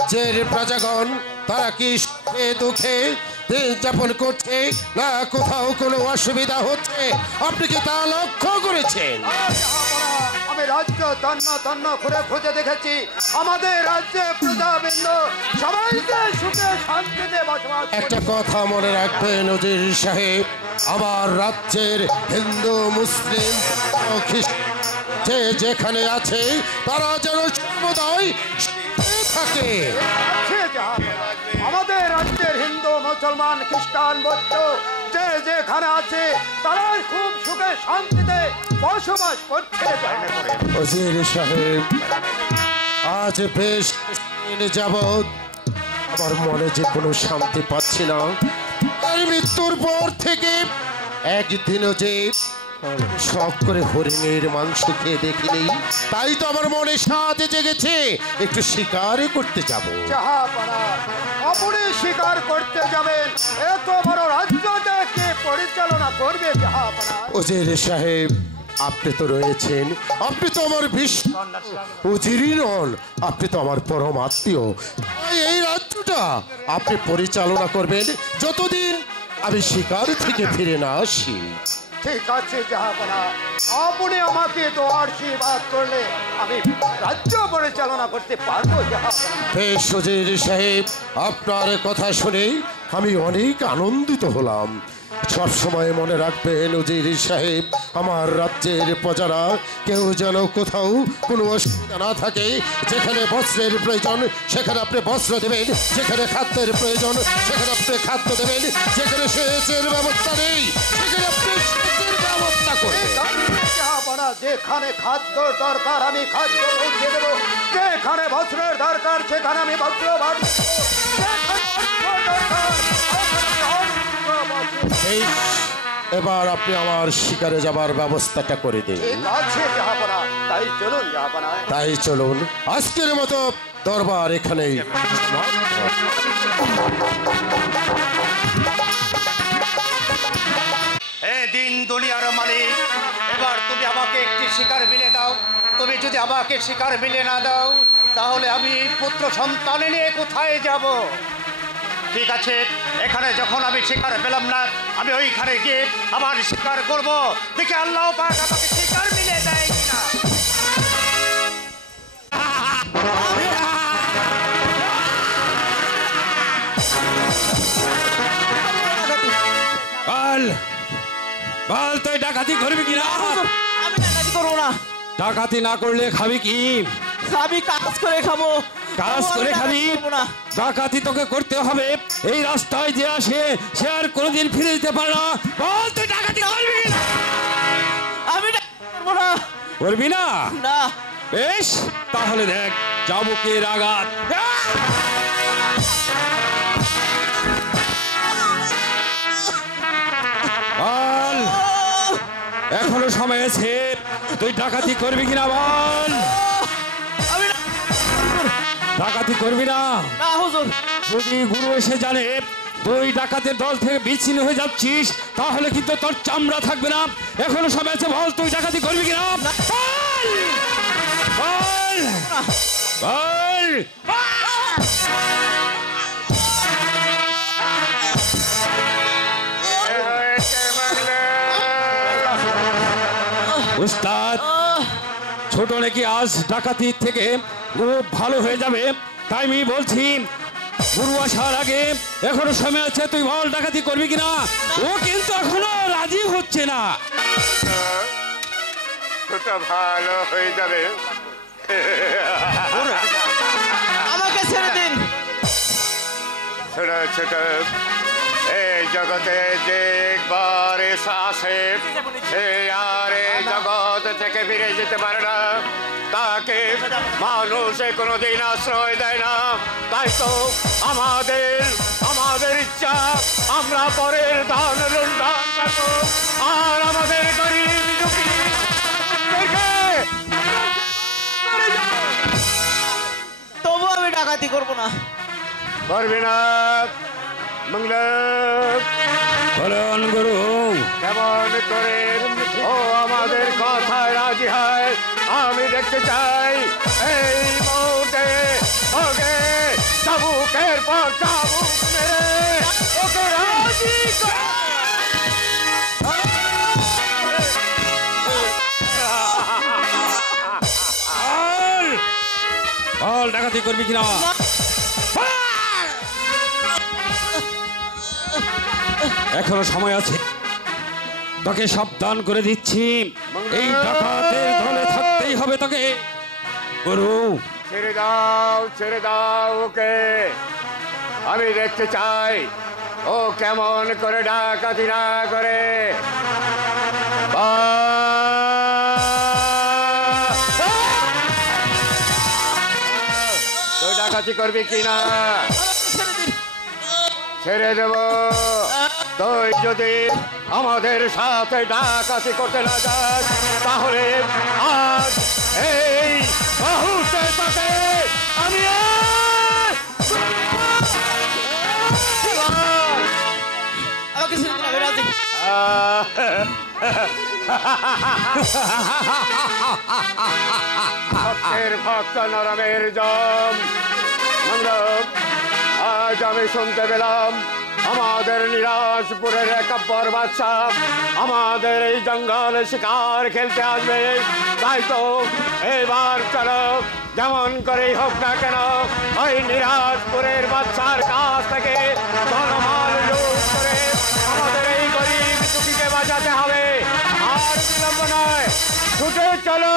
রাজ্যের প্রজাগণ তারা কি সুখে দুঃখে দিন যাপন করছে না কোথাও কোনো অসুবিধা হচ্ছে আপনি কি তা লক্ষ্য করেছেন? আমি রাজ্য তন্ন তন্ন ঘুরে খুঁজে দেখেছি আমাদের রাজ্যে প্রজাবৃন্দ সবাইকে সুখে শান্তিতে বসবাস। একটা কথা মনে রাখবেন উজির সাহেব, আমার রাজ্যের হিন্দু মুসলিম যে যেখানে আছে তারা যেন সর্বদাই থাকে। আমাদের রাজ্যের হিন্দু মুসলমান খ্রিস্টান বৌদ্ধ যে যেখানে আছে তারা খুব সুখে শান্তিতে বসবাস করছে। উজির সাহেব, আজ বেশ যাবৎ আমার মনে যে কোনো শান্তি পাচ্ছি না। আর মৃত্যুর পর থেকে একদিনও যে শখ করে হরিণের মাংস খেয়ে দেখিনি, তাই তো আমার মনে সাথে জেগেছে একটু শিকারই করতে যাব। আপনি শিকার করতে যাবেন? এত বড় রাজ্যটা কে পরিচালনা করবে? উজির সাহেব, আপনি তো রয়েছেন, আপনি তো আমার উজিরই নন, আপনি তো আমার পরম আত্মীয়। এই রাজ্যটা আপনি পরিচালনা করবেন যতদিন আমি শিকার থেকে ফিরে না আসি। ঠিক আছে জাহাপনা, আপনি আমাকে তো আশীর্বাদ করলে আমি রাজ্য পরিচালনা করতে পারবো। বেশ উজির সাহেব, আপনার কথা শুনে আমি অনেক আনন্দিত হলাম। সব সময় মনে রাখবেন উজির সাহেব, আমার রাজ্যের প্রজারা কেউ যেন কোথাও কোনো অসুবিধা না থাকে। যেখানে বস্ত্রের প্রয়োজন সেখানে আপনি বস্ত্র দেবেন, যেখানে খাদ্যের প্রয়োজন সেখানে আপনি খাদ্য দেবেন, যেখানে সেচের ব্যবস্থা নেই সেখানে আপনি সেচের ব্যবস্থা করবেন। যেখানে খাদ্য দরকার আমি খাদ্য পৌঁছে দেবো, যেখানে বস্ত্রের দরকার সেখানে আমি বস্ত্র এবার আপনি আমার শিকারে যাবার ব্যবস্থাটা করে দিন। তাই চলুন, আজকের মতো দরবার এখানেই। দিন দুনিয়ার মালিক, এবার তুমি আমাকে একটি শিকার বিলে দাও। তুমি যদি আমাকে শিকার বিলে না দাও তাহলে আমি পুত্র সন্তান নিয়ে কোথায় যাব? ঠিক আছে, এখানে যখন আমি শিকার পেলাম না আমি ওইখানে গিয়ে আবার শিকার করব। দেখি আল্লাহ পাক আমাকে শিকার মিলে দেয় কিনা। বল তুই ডাকাতি করবি কিনা? আমি ডাকাতি করবো না। ডাকাতি না করলে খাবি কি? আমি কাজ করে খাবো। কাজ করে খাবি? ডাকাতি তোকে করতে হবে। এই রাস্তায় যে আসে সে আর কোনোদিন ফিরে যেতে পারে না। বল তুই ডাকাতি করবি কিনা? আমি করবো না। করবি না? না। বেশ, তাহলে দেখ চাবুকের আঘাত। বল, এখনো সময় আছে, তুই ডাকাতি করবি কিনা বল। ডাকাতি করবি না? না হুজুর। যদি গুরু এসে জানে তুই ডাকাতের দল থেকে বিচ্ছিন্ন হয়ে যাচ্ছিস তাহলে কিন্তু তোর চামড়া থাকবে না। এখনো সময় আছে, বল তুই ডাকাতি করবি কিনা? বল বল উস্তাদ, ছোট নাকি আজ ডাকাতি থেকে খুব ভালো হয়ে যাবে, তাই আমি বলছি গুরু আসার আগে এখনো সময় আছে, তুই বল ডাকাতি করবি কিনা? ও কিন্তু এখনো রাজি হচ্ছে না। ভালো হয়ে যাবে, আমাকে ছেড়ে দিন। ছোট এই জগতে যে একবার আসে সে আর এই জগৎ থেকে ফিরে যেতে পারে না। তাকে মানুষে কোনোদিন আশ্রয় দেয় না। তাই তো আমাদের ইচ্ছা আমরা পরের ধান লুণ্ঠন করব আর আমাদের গরিব দুঃখী তবু আমি ডাকাতি করবো না। পারবে না? বলুন গুরু, কেমন করে ও আমাদের কথায় রাজি হয় আমি দেখতে চাই। এই মুহূর্তে ওকে চাবুকের পর চাবুক মেরে ওকে রাজি বল ডাকাতি করবি কিনা? এখনো সময় আছে, তোকে সাবধান করে দিচ্ছি, এই ডাকাতের দলে থাকতেই হবে তোকে। গুরু ছেড়ে দাও ওকে। আমি দেখতে চাই ও কেমন করে ডাকাতি না করে। তুই ডাকাতি করবি কিনা? ছেড়ে দেব। তুই যদি আমাদের সাথে ডাকাতি করতে না যাস তাহলে আজ এই মুহূর্তের সাথে আমি আমাকে ছেড়ে দিন, আমি রাজি। ভক্তের ভক্ত নরমের জম মণ্ডপ, আজ আমি শুনতে পেলাম আমাদের নিরাজপুরের একব্বর বাদশা আমাদের এই জঙ্গল শিকার খেলতে আসবে। তাই তো এবার চলো যেমন করেই হোক না কেন ওই নিরাজপুরের বাদশার কাছ থেকে ধনমাল লুট করে আমাদের এই গরিব দুঃখীকে বাঁচাতে হবে। আর বিলম্ব নয়, ছুটে চলো।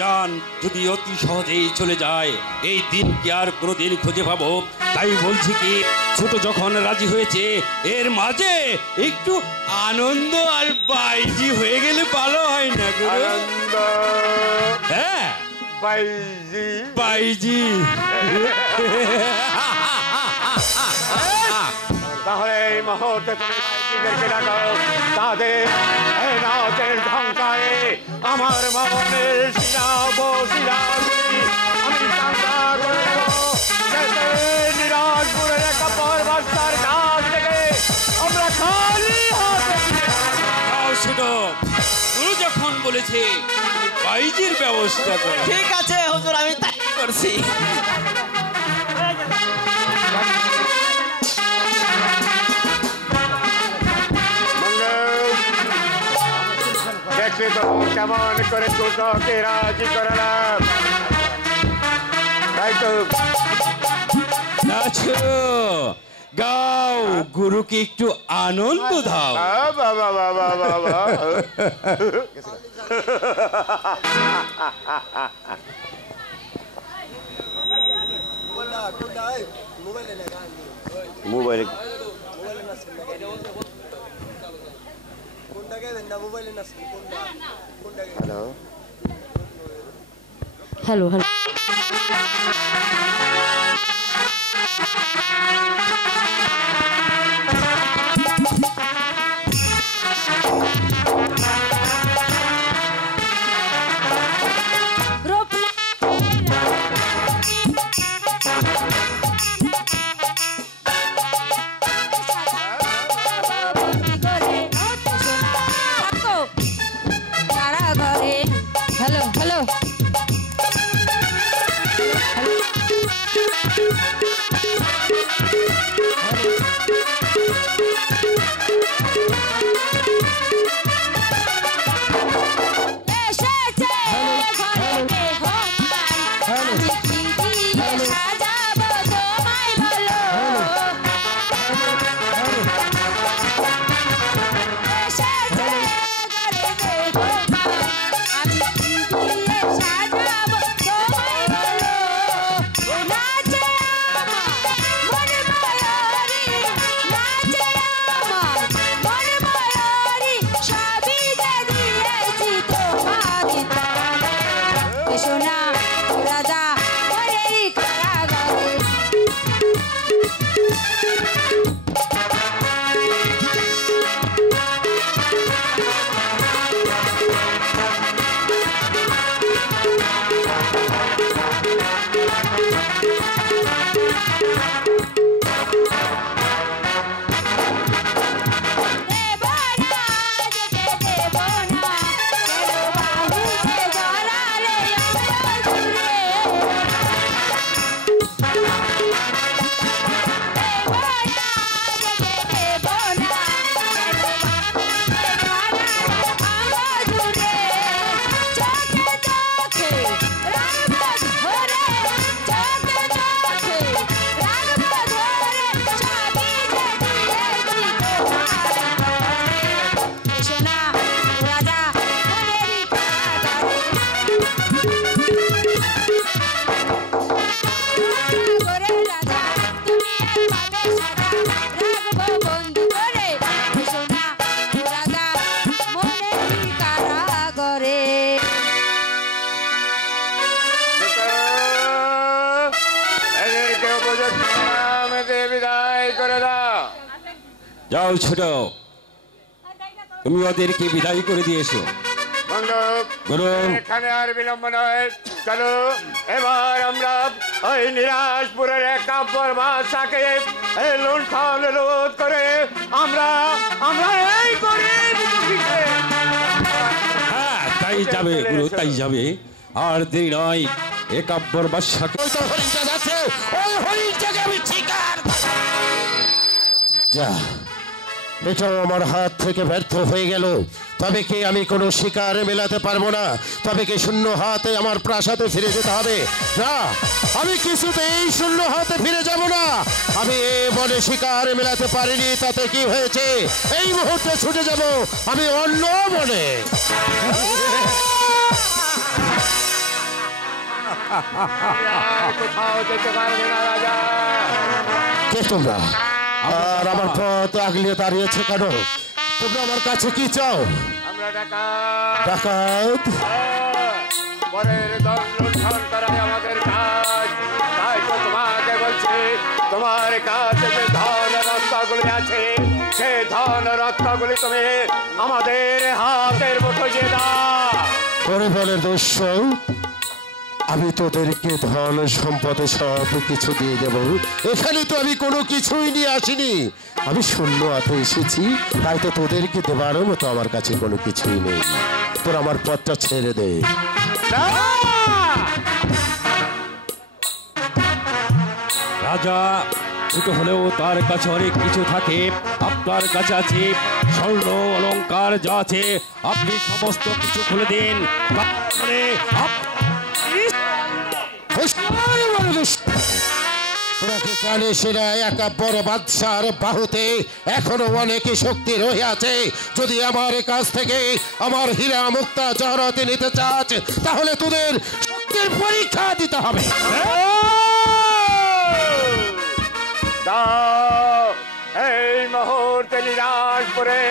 জান যদি অতি সহজেই চলে যায়, এই দিন কি আর কোনোদিন খুঁজে পাবো? তাই বলছি কি, ছোট যখন রাজি হয়েছে, এর মাঝে একটু আনন্দ আর বাইজি হয়ে গেলে ভালো হয় না গুরু? আনন্দ হ্যাঁ, বাইজি বাইজি। তাহলে এই মুহূর্তে তুমি বাইজিদেরকে ডাকো। তাদের এই নাচের ঢঙ্কায় আমার মনের আমি চাঙ্গা করে দেবো। নিরাজপুরের একটা পর্বতার কাছ থেকে আমরা খালি হাতে ছোট গুরু যখন বলেছে বাইজির ব্যবস্থা করে। ঠিক আছে হুজুর, আমি তাই করছি। দেখলে তো কেমন করে ছোটকে রাজি করালাম। তাই তো নাচো, গাও, গুরুকে একটু আনন্দ দাও। বাবা বাবা বাবা mobile hello hello hello hello hello hello আমাদের বিদায় করে দাও। যাও ছোট, তুমি ওদেরকে বিদায় করে দিয়েছো। বন্ধুক, গুরু এখানে আর বিলম্ব নয়, চলো এবার আমরা ওই নিরাজপুরের এক কাব্যর বাদশাকে এই লুণ্ঠন রোধ করে আমরা এই করি হ্যাঁ তাই যাবে গুরু, তাই যাবে। আর দেরি নয়, একাব্বর বাদশাকে ওই তো হরিণটা যাচ্ছে, ওই হরিণটাকে আমি শিকার যা, এটাও আমার হাত থেকে ব্যর্থ হয়ে গেল। তবে কি আমি কোনো শিকার মেলাতে পারবো না? তবে কি শূন্য হাতে আমার প্রাসাদে ফিরে যেতে হবে? না, আমি কিছুতেই শূন্য হাতে ফিরে যাব না। আমি এ বনে শিকার মেলাতে পারিনি, তাতে কি হয়েছে? এই মুহূর্তে ছুটে যাব আমি অন্য বনে। কোথাও যেতে পারবে না রাজা। কে তোমরা? আর আমার পথ আগলিয়ে দাঁড়িয়েছে কেন? তোমরা আমার কাছে কি চাও? আমরা ডাকাত, ডাকাত? পরের দল লুণ্ঠন করাই আমাদের কাজ। তাই তো তোমাকে বলছি, তোমার কাছে যে ধন রত্নগুলি আছে, সে ধন রত্নগুলি তুমি আমাদের হাতের মুঠো দিয়ে দাও। করে বলে দস্য, আমি তোদেরকে ধন সম্পদ সব কিছু দিয়ে দেব। এখানে তো আমি কোনো কিছুই নিয়ে আসিনি, আমি শূন্য হাতে এসেছি। তাই তো তোদেরকে দেবারও মতো আমার কাছে কোনো কিছুই নেই। তোর আমার পথটা ছেড়ে দে। রাজা ছোট হলেও তার কাছে অনেক কিছু থাকে। আপনার কাছে আছে স্বর্ণ অলংকার, যা আছে আপনি সমস্ত কিছু খুলে দিন। তাহলে জানে সেরা একা বড় বাদশার বাহুতে এখনো অনেক শক্তি রয়ে আছে। যদি আমার কাছ থেকে আমার হীরা মুক্তা জহরত নিতে চাস, তাহলে তোদের শক্তির পরীক্ষা দিতে হবে। দাও, এই মুহূর্তে নিরাজপুরে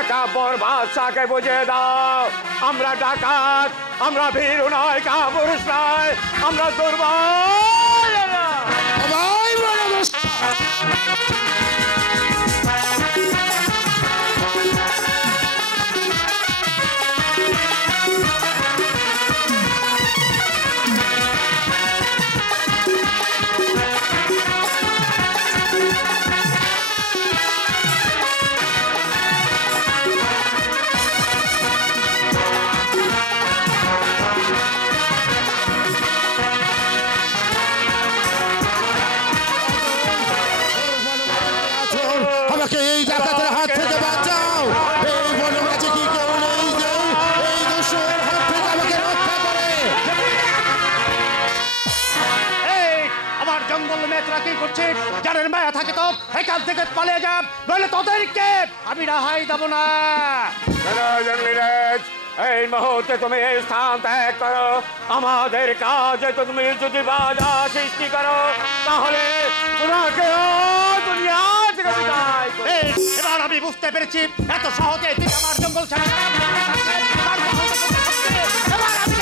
একাব্বর বাদশাকে বুঝিয়ে দাও, আমরা ডাকাত, আমরা ভীরু নয়, কাপুরুষ নয়, আমরা দুর্বল না। সবাই বড় দোস্ত। আমাকে এই ডাকাতের হাত থেকে বাঁচাও। এই বনমাঝে কি কেউ নেই যে এই দস্যুর হাত থেকে আমাকে রক্ষা করে? এই আমার জঙ্গল মেয়েরা কি করছে? জানের মায়া থাকে তো এখান থেকে পালিয়ে যা, নইলে তোদেরকে আমি রেহাই দেব না। জঙ্গলিরাজ, এই মুহূর্তে তুমি এই স্থান ত্যাগ করো। আমাদের কাজে তো তুমি যদি বাধা সৃষ্টি করো, তাহলে তোমাকে দুনিয়া থেকে বিদায় করব। এই, এবার আমি বুঝতে পেরেছি এত সহজে তুই আমার জঙ্গল ছেড়ে এবার আমি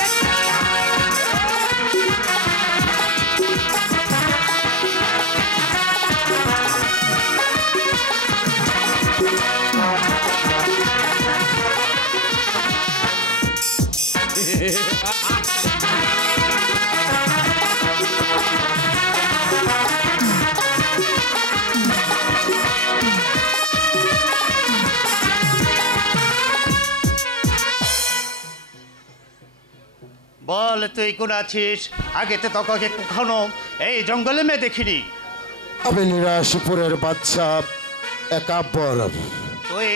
বল তুই কোন আছিস? আগে তো তোকে কখনো এই জঙ্গলে মেয়ে দেখিনি। আমি নিরাশপুরের বাদশা একাব্বর। তুই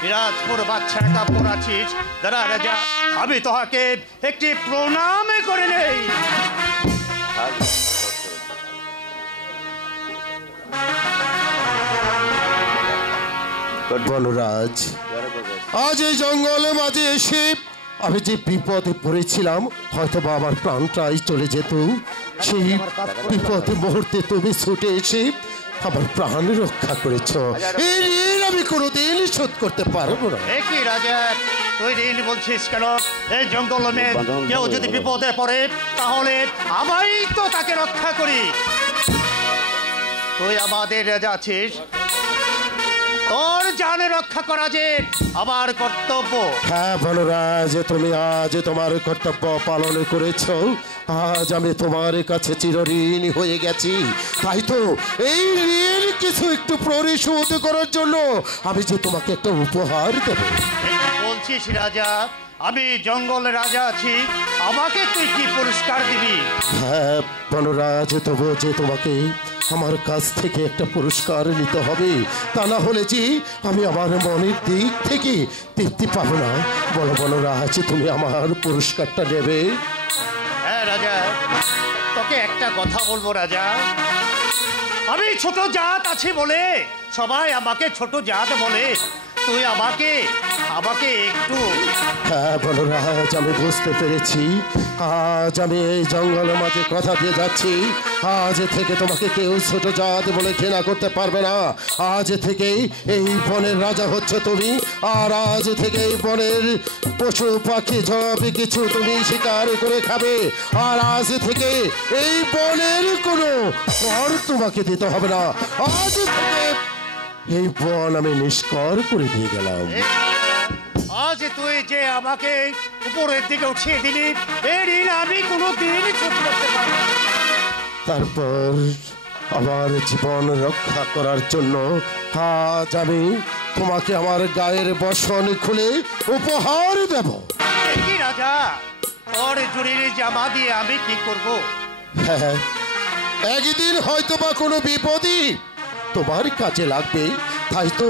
বিরাজপুর বাচ্চা কাপড় আছিস? দাঁড়া রাজা, আমি তোহাকে একটি প্রণাম করে নেই। বনরাজ, আজ এই জঙ্গলে মাঝে এসে আমি যে বিপদে পড়েছিলাম, হয়তো বা আমার প্রাণটাই চলে যেত। সেই বিপদে মুহূর্তে তুমি ছুটে এসে আমার প্রাণ রক্ষা করেছ। এই ঋণ আমি কোনোদিন শোধ করতে পারবো না। একই রাজা, তুই ঋণ বলছিস কেন? এই জঙ্গল মেয়ে কেউ যদি বিপদে পড়ে, তাহলে আমি তো তাকে রক্ষা করি। তুই আমাদের রাজা আছিস, তোর জান রক্ষা করা যে আমার কর্তব্য। হ্যাঁ বনরাজ, তুমি আজ তোমার কর্তব্য পালন করেছ। আজ আমি তোমার কাছে চিরঋণী হয়ে গেছি। তাই তো এই ঋণ কিছু একটু পরিশোধ করার জন্য আমি যে তোমাকে একটা উপহার দেব। এই বলছিস রাজা, আমি জঙ্গলের রাজা আছি, আমাকে তুই কি পুরস্কার দিবি? হ্যাঁ বনরাজ, তবু যে তোমাকে আমার কাছ থেকে একটা পুরস্কার নিতে হবে, তা না হলে যে আমি আমার মনের দিক থেকে তৃপ্তি পাবো না। বলো বনরাজ, তুমি আমার পুরস্কারটা নেবে? হ্যাঁ রাজা, তোকে একটা কথা বলবো রাজা, আমি ছোট জাত আছি বলে সবাই আমাকে ছোট জাত বলে, তুই আমাকে একটু। হ্যাঁ বনরাজ, আমি বুঝতে পেরেছি। আজ আমি এই জঙ্গলের মাঝে কথা দিয়ে যাচ্ছি, আজ থেকে তোমাকে কেউ ছোট জাত বলে ঘৃণা করতে পারবে না। আজ থেকেই এই বনের রাজা হচ্ছে তুমি, আর আজ থেকে এই বনের পশু পাখি সব কিছু তুমি শিকার করে খাবে। আর আজ থেকে এই বনের কোনো কর তোমাকে দিতে হবে না। আজ থেকে এই বন আমি নিষ্কর করে দিয়ে গেলাম। আজ তুই যে আমাকে উপরের দিকে উঠিয়ে দিলি, এই ঋণ আমি কোনোদিন শোধ করতে পারবো না। তারপর আমার জীবন রক্ষা করার জন্য আজ আমি তোমাকে আমার গায়ের বসন খুলে উপহার দেব। কি রাজা, তোর জুড়ির জামা দিয়ে আমি কি করব? হ্যাঁ, একদিন হয়তো বা কোনো বিপদই তোমার কাজে লাগবে, তাই তো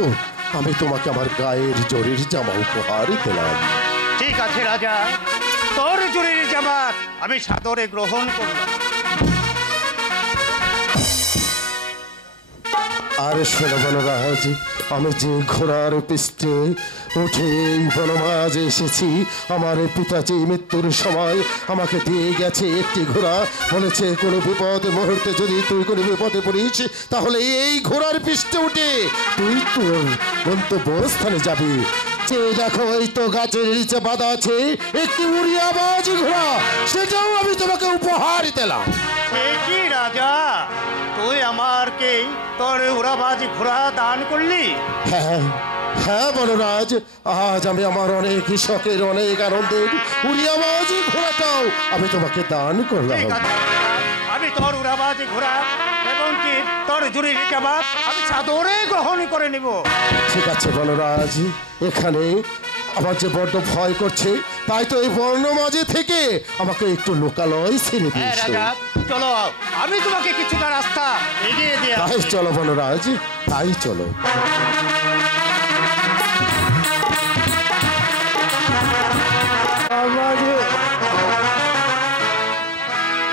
আমি তোমাকে আমার গায়ের জরির জামা উপহার দিলাম। ঠিক আছে রাজা, তোর জুড়ির জামা আমি সাদরে গ্রহণ করলাম। আর শোনো বনরাজ, আমি যে ঘোড়ার পিষ্টে উঠে এই বনমাঝে এসেছি, আমার পিতাজি মৃত্যুর সময় আমাকে দিয়ে গেছে একটি ঘোড়া। বলেছে কোনো বিপদ মুহূর্তে যদি তুই কোনো বিপদে পড়িস, তাহলে এই ঘোড়ার পিষ্টে উঠে তুই তোর গন্তব্যস্থানে যাবি। যে দেখো, এই তো গাছের নিচে বাঁধা আছে একটি উড়িয়াবাজ ঘোড়া, সেটাও আমি তোমাকে উপহার দিলাম। কি রাজা, তুই আমারকে তোর উড়াবাজি ঘোড়া দান করলি? হ্যাঁ হ্যাঁ বনরাজ, আজ আমি আমার অনেক কৃষকের অনেক আনন্দের উড়িয়াবাজি ঘোড়াটাও আমি তোমাকে দান করলাম। ঠিক আছে, আমি তোর উড়াবাজি ঘোড়া এবং কি তোর জুড়ির জামা আমি সাদরে গ্রহণ করে নিব। ঠিক আছে বনরাজ, এখানে আমার যে বড্ড ভয় করছে, তাই তো এই বর্ণমাঝে থেকে আমাকে একটু লোকালয় ছেড়ে হ্যাঁ দিয়েছে। রাজা, চলো আমি তোমাকে কিছুটা রাস্তা এগিয়ে দিয়ে তাই আসছি। চলো বনরাজ, তাই চলো।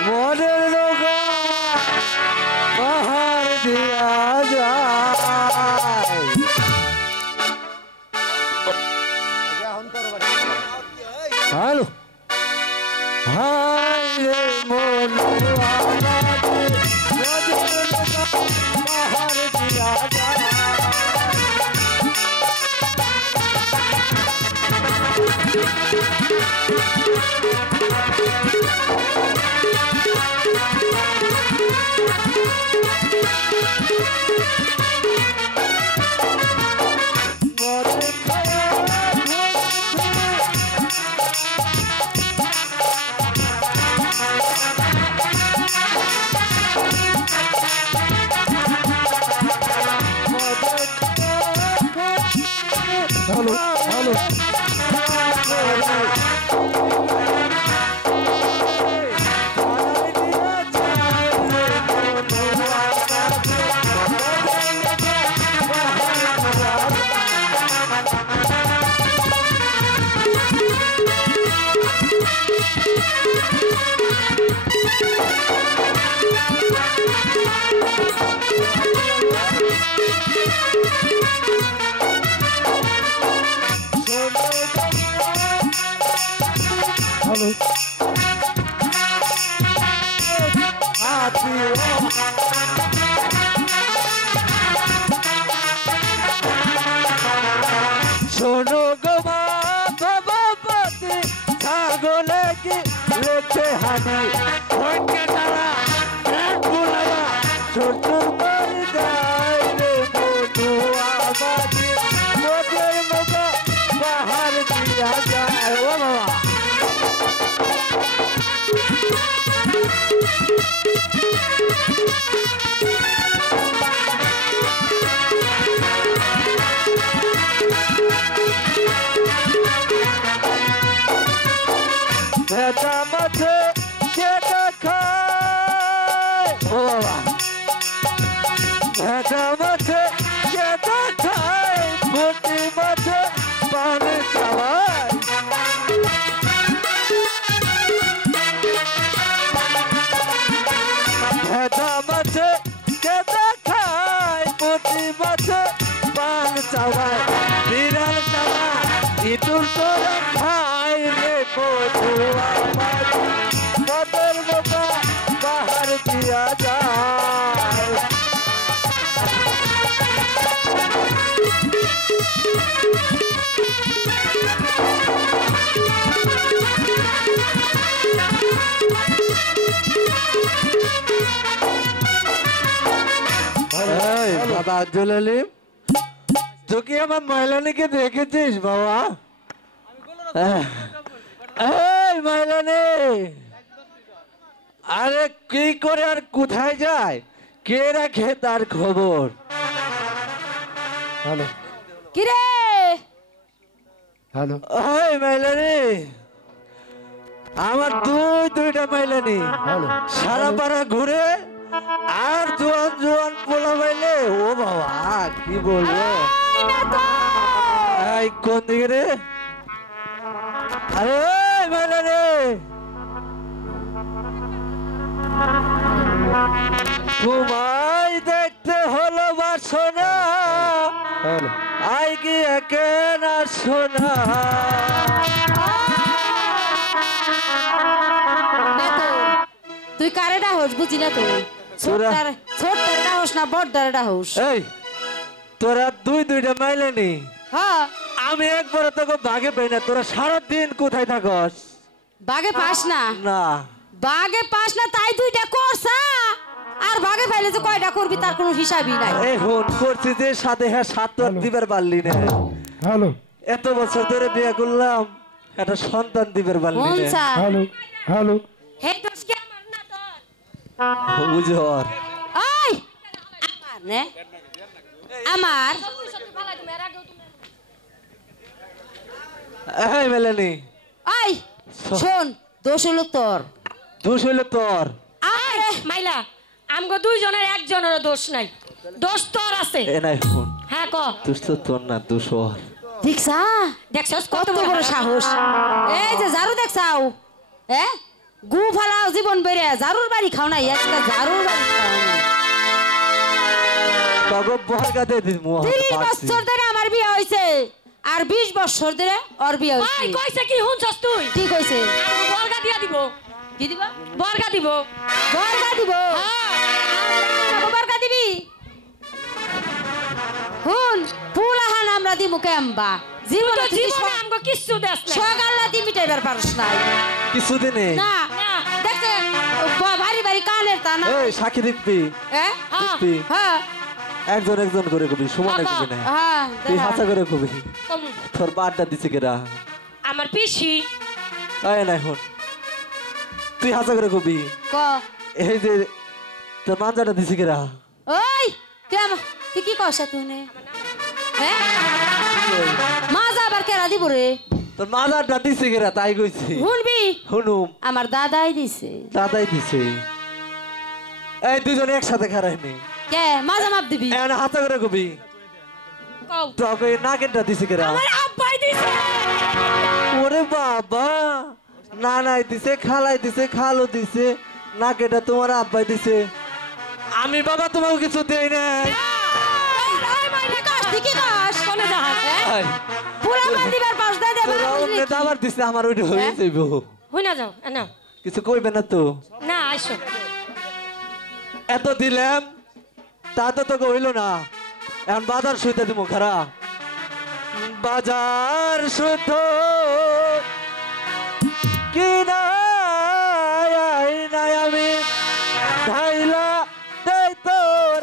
মনের লোকা পাহাড় দিয়া যায়। হ্যালো, হায় রে মন পাহাড় দিয়া যায়। হ্যালো হ্যালো, হ্যালো, শোনো গো বাবাপতি, ছাগলে কি লেখে হানি, তারা শ্বশুর বাড়ি ও বাবা ভেজা মাছে কেদা খায় পুঁটি মাছে পানি চালায় ভেজা মাছে কেদা খায় পুঁটি মাছে পান চালায় বিড়াল চালা ইঁদুর তোরা খায় রে কচুয়া মদর বোকা বাহার দিয়া যায় বাবা আব্দুল আলিম তুই কি আমার মহিলানিকে দেখেছিস বাবা এই মহিলানি আরে কি করে আর কোথায় যায় কে রাখে তার খবর হ্যালো কিরে হ্যালো এই মহিলানি আমার দুইটা মহিলানি সারা পাড়া ঘুরে আর জোয়ান জোয়ান পোলা পাইলে ও বাবা কি বলবো এই কোন দিকে রে আরে মেলে রে তোমায় দেখতে হলো বাসনা আই কি একে না শোনা তুই কারেটা হোস বুঝি না তুই ছোট হোস না বড় হোস এই তোরা দুইটা মাইলে নি হ্যাঁ আমি একবার তোকে বাগে পাই না তোরা সারাদিন কোথায় থাকস বাগে পাস না না বাগে পাস না তাই দুইটা করছা আর বাগে পাইলে যে কয়টা করবি তার কোনো হিসাবই নাই এই ফোন করছি যে সাথে হ্যাঁ 7 দিবার পারলি না হ্যালো এত বছর ধরে বিয়ে করলাম একটা সন্তান দিবার পারলি না হ্যালো হ্যালো হে দোষ কি আমার না তোর বুঝর ওই আমার নে আমার এই মেলানি ওই শোন দোষ হলো তোর দোষ হইলো তোর আরে মাইলা আমগো দুইজনের একজনের দোষ নাই দোষ তোর আছে এ নাই ফোন হ্যাঁ ক দোষ তো তোর না দোষ ওর দেখছা দেখছস কত বড় সাহস এই যে ঝাড়ু দেখছাও গু ফালাও জীবন বেড়ে ঝাড়ুর বাড়ি খাও না আজকে ঝাড়ুর বাড়ি খাও না তগো বর্গা দে দিস মোহ 30 বছর ধরে আমার বিয়ে হইছে আর 20 বছর ধরে ওর বিয়ে হইছে ওই কইছে কি হুনছস তুই কি কইছে আমগো বর্গা দিয়া দিব কি দিব বর্গা দিব বর্গা দিব হ্যাঁ বর্গা দিবি হুন পুলাহান আমরা দিমু কেমবা জীবন তো জীবনে আমগো কিচ্ছু দেস না সকালে দি মিটাইবার পারছ নাই কিছু দিনে না দেখতে বাড়ি বাড়ি কানের তা না এই সাক্ষী দিবি হ্যাঁ দিবি হ্যাঁ একজন করে কবি সমানে কবি না হ্যাঁ তুই হাসা করে কবি কমু। তোর বাড়টা দিছে কেরা আমার পিসি আয় না এখন তুই হাসা করে কবি ক এই যে তোর মাঞ্জাটা দিছে কেরা ওই তুই কি কস তুই নে হ্যাঁ মাজা আবার কেরা দিব রে তোর মাজারটা দিছে কেরা তাই কইছি শুনবি শুনুম আমার দাদাই দিছে দাদাই দিছে এই দুজনে একসাথে খারাইনি কে মাজা মাপ দিবি এখন হাতে করে কবি কও তোকে নাকেরটা দিছে কেরা আমার আব্বাই দিছে ওরে বাবা নানাই দিছে খালাই দিছে খালো দিছে নাকেটা তোমার আব্বাই দিছে আমি বাবা তোমাকে কিছু দেই না ওই মাইনে কাজ কি কাজ কোনে যা আয়, পুরা বান্দিবার পাশ দে দে তোরা অন্য দাবার দিছে আমার ওইটা হয়ে যাইব হই না যাও না কিছু কইবে না তো না আইসো এত দিলাম তা তো তোকে হইল না এখন বাজার শুইতে দিব খারা বাজার শুদ্ধ কি নাই আমি ঢাইলা দেই তোর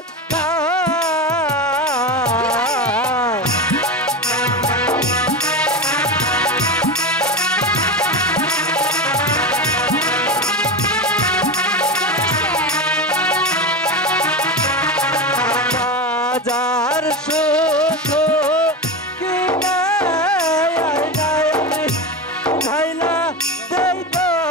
বাজার শুদ্ধ কি নাই আমি ঢাইলা দেই তোর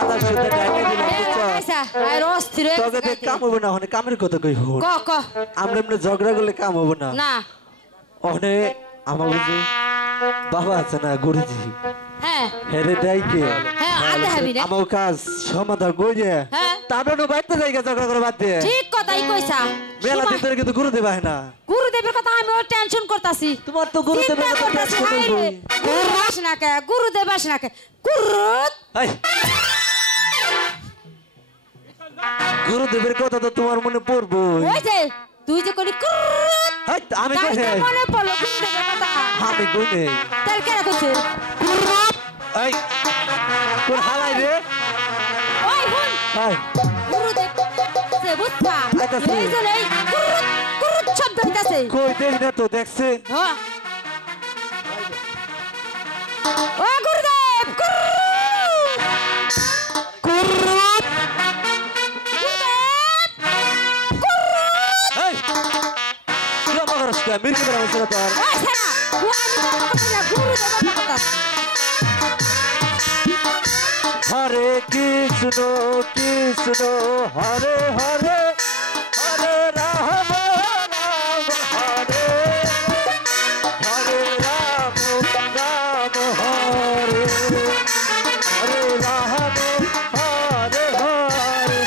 বাতাস সাথে ডাইনে দিলাম বুঝছো আচ্ছা আর অস্থির হয়ে তোকে দেখ কাম হবে না ওখানে কামের কথা কই হো ক ক আমরা এমনি ঝগড়া করলে কাম হবে না না ওখানে আমার বুঝি বাবা আছে না গুরুজি হ্যাঁ হেরে দেয় কে হ্যাঁ আদে হবি রে আমার কাজ সমাধান কইরে হ্যাঁ তারপরে বাইতে যাইগা ঝগড়া করে বাদ দিয়ে ঠিক কথাই কইছা মেলা দিন ধরে কিন্তু গুরুদেব হয় না গুরুদেবের কথা আমি টেনশন করতাছি তোমার তো গুরুদেবের চিন্তা কথা করতাছি টেনশন হাই রে করবই। গুরু আসে না কে গুরুদেব আসে না কে গুরুত এই, গুরুদেবের কথা তো তোমার মনে পড়বো ওই যে তুই যে করি গুরুত আমি তাই কই তো মনে পড়লো গুরুদেবের কথা আমি কই নেই তার কেন কইছে এই কোন হালাই রে ওই হুন এই গুরুদেব সে বুঝছা আইতাছে। এই যে এই গুরুত গুরুত শব্দ হইতাছে কই দেখি না তো দেখছে হ্যাঁ ও গুরুদেব গুরুত গুরুত গুরুদেব এই তুই আমার রাস্তা মির্কি বড় হইছে তোর ওই সেনা ও আমি কথা বলি না গুরুদেবের কথা হরে কৃষ্ণ কৃষ্ণ হরে হরে হরে রাম রাম হরে হরে রাম রাম হরে হরে রাম হরে হরে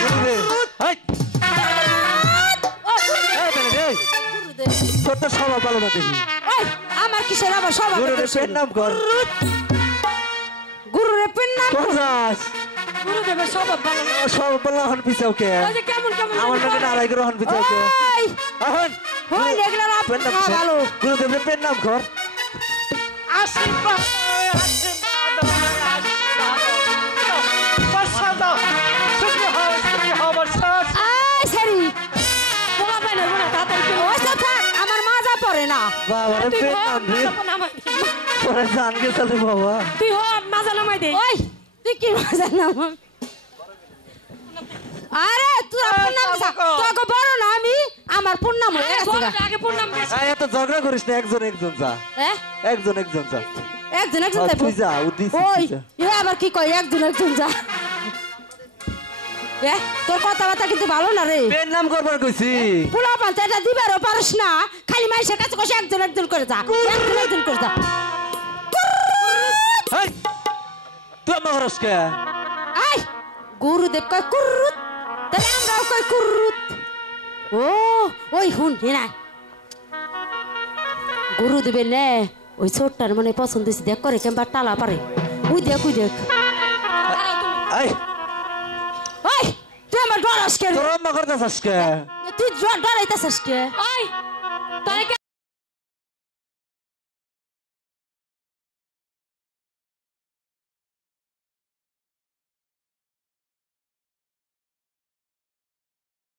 গুরুদেব এই ও গুরুদেব এই বেলে এই গুরুদেব তোর তো স্বভাব ভালো না দেখি ওই আমার কিসের আবার সব গুরুদেব পেন নাম কর গুরুরে পেন নাম কোথাস গুরুদেবের স্বভাব ভালো না। সব বলা হন পিছাও কে ওই যে কেমন কেমন আমার নাকি নারাই করে হন পিছাও কে ওই এখন ওই দেখলা না পেন নাম কর। ভালো গুরুদেবের পেন নাম কর আশীর্বাদ আশীর্বাদ বর্ষা দাও সুখী হও বর্ষা আই সারি পোলা পাইনের মনে হয় তাড়াতাড়ি পেয়ে ওই তো থাক আমার মাজা পড়ে না বাবা রে তুই পেন হ, নাম রে মাজা নামাই দে। পরে জান গে চলে বাবা তুই হ মাজা নামাই দে ওই তুই কি মাজা নাম আরে তুই আপন নাম তোকে বড় না আমি আমার পূর্ণাম হয়ে আরে গেছে বল, গা। আগে পূর্ণাম গেছে এই এত ঝগড়া করিস না একজন একজন যা হ্যাঁ একজন একজন যা একজন একজন হ্যাঁ, যাইবো। তুই যা, ও দিছে, ওই তুই যা। এ আবার কি কয় একজন একজন যা এ তোর কথাবার্তা কিন্তু ভালো না রে পেন নাম করবার কইছি পোলা পান্তা এটা দিবারও পারস না খালি মাইসের কাছে কষে একজন একজন করে যা একজন একজন করে যা হেই তুই আমার হরস কে আই গুরুদেব কয় কুরুত তাহলে আমরাও কয় কুরুত ও ওই হুন না গুরুদেবের নে ওই ছোটটার মানে পছন্দ হয়েছে দেখ করে কেমবা টালা পারে ওই দেখ এই ওই তুই আমার ডরাস কে রে? তোর আম্মা করতেছস কে তুই ডরাইতেছিস কে ওই তোরে কে